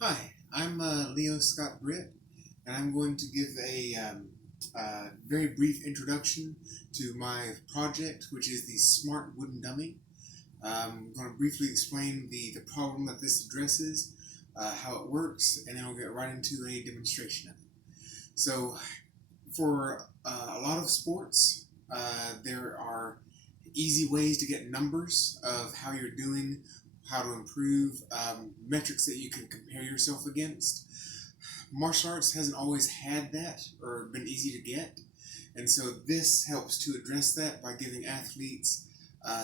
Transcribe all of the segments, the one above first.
Hi, I'm Leo Scott Britt, and I'm going to give a very brief introduction to my project, which is the Smart Wooden Dummy. I'm going to briefly explain the problem that this addresses, how it works, and then we'll get right into a demonstration of it. So, for a lot of sports, there are easy ways to get numbers of how you're doing, how to improve, metrics that you can compare yourself against. Martial arts hasn't always had that or been easy to get, and so this helps to address that by giving athletes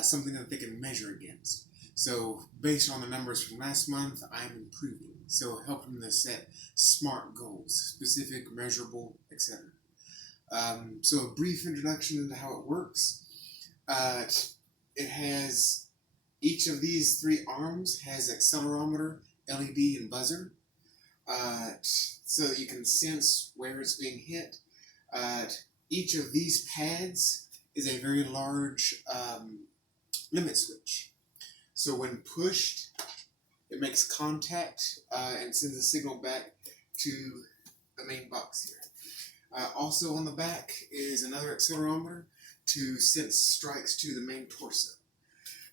something that they can measure against. So, based on the numbers from last month, I'm improving. So, help them to set SMART goals, specific, measurable, etc. So, a brief introduction into how it works. Uh, it has each of these three arms has accelerometer, LED, and buzzer, so that you can sense where it's being hit. Uh, each of these pads is a very large limit switch. So when pushed, it makes contact and sends a signal back to the main box here. Also on the back is another accelerometer to sense strikes to the main torso.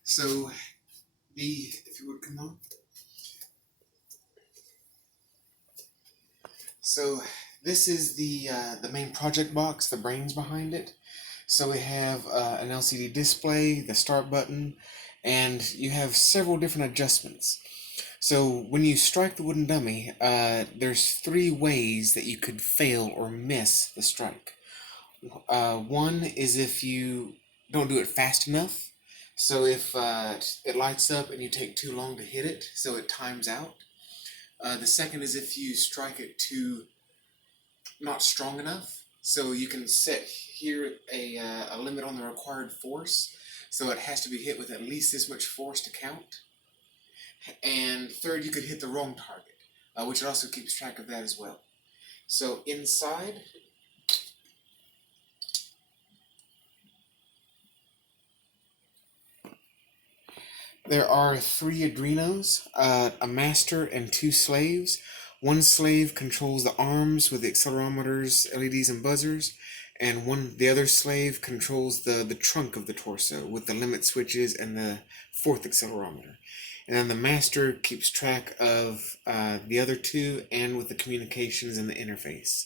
So if you would come on. So this is the main project box, the brains behind it. So we have an LCD display, the start button, and you have several different adjustments. So when you strike the wooden dummy, there's three ways that you could fail or miss the strike. One is if you don't do it fast enough. So if it lights up and you take too long to hit it, so it times out. The second is if you strike it too not strong enough. So you can set here a limit on the required force. So it has to be hit with at least this much force to count. And third, you could hit the wrong target, which also keeps track of that as well. So inside, there are three Adrenos, a master and two slaves. One slave controls the arms with the accelerometers, LEDs, and buzzers, and the other slave controls the trunk of the torso with the limit switches and the fourth accelerometer. And then the master keeps track of the other two and with the communications and the interface.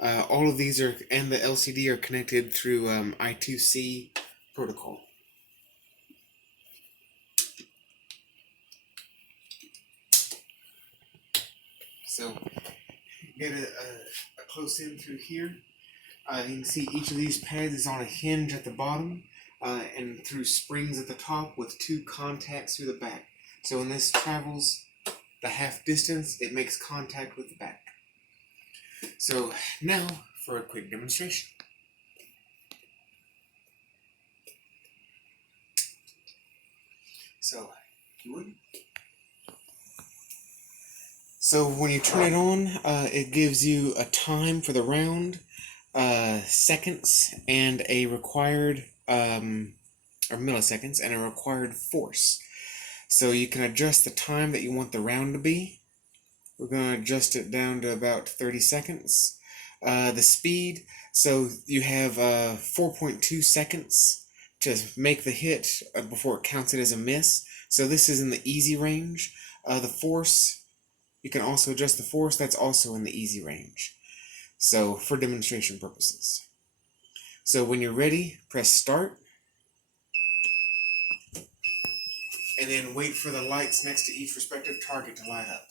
All of these and the LCD are connected through I2C protocol. So get a close in through here. You can see each of these pads is on a hinge at the bottom and through springs at the top with two contacts through the back. So when this travels the half distance, it makes contact with the back. So now for a quick demonstration. So, if you would. So when you turn it on, it gives you a time for the round, seconds, and a required, or milliseconds, and a required force. So you can adjust the time that you want the round to be. We're going to adjust it down to about 30 seconds. The speed, so you have 4.2 seconds to make the hit before it counts it as a miss. So this is in the easy range. The force, you can also adjust the force. That's also in the easy range. So for demonstration purposes. So when you're ready, press start. And then wait for the lights next to each respective target to light up.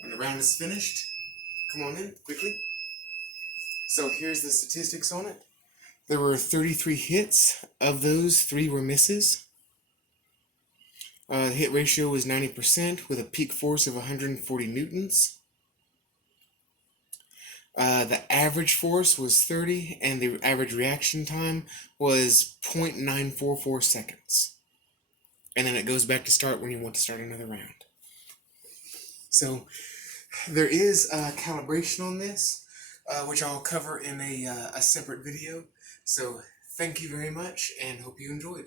When the round is finished, come on in quickly. So here's the statistics on it. There were 33 hits. Of those, 3 were misses. The hit ratio was 90% with a peak force of 140 newtons. The average force was 30, and the average reaction time was 0.944 seconds. And then it goes back to start when you want to start another round. So there is calibration on this, which I'll cover in a separate video. So thank you very much, and hope you enjoyed.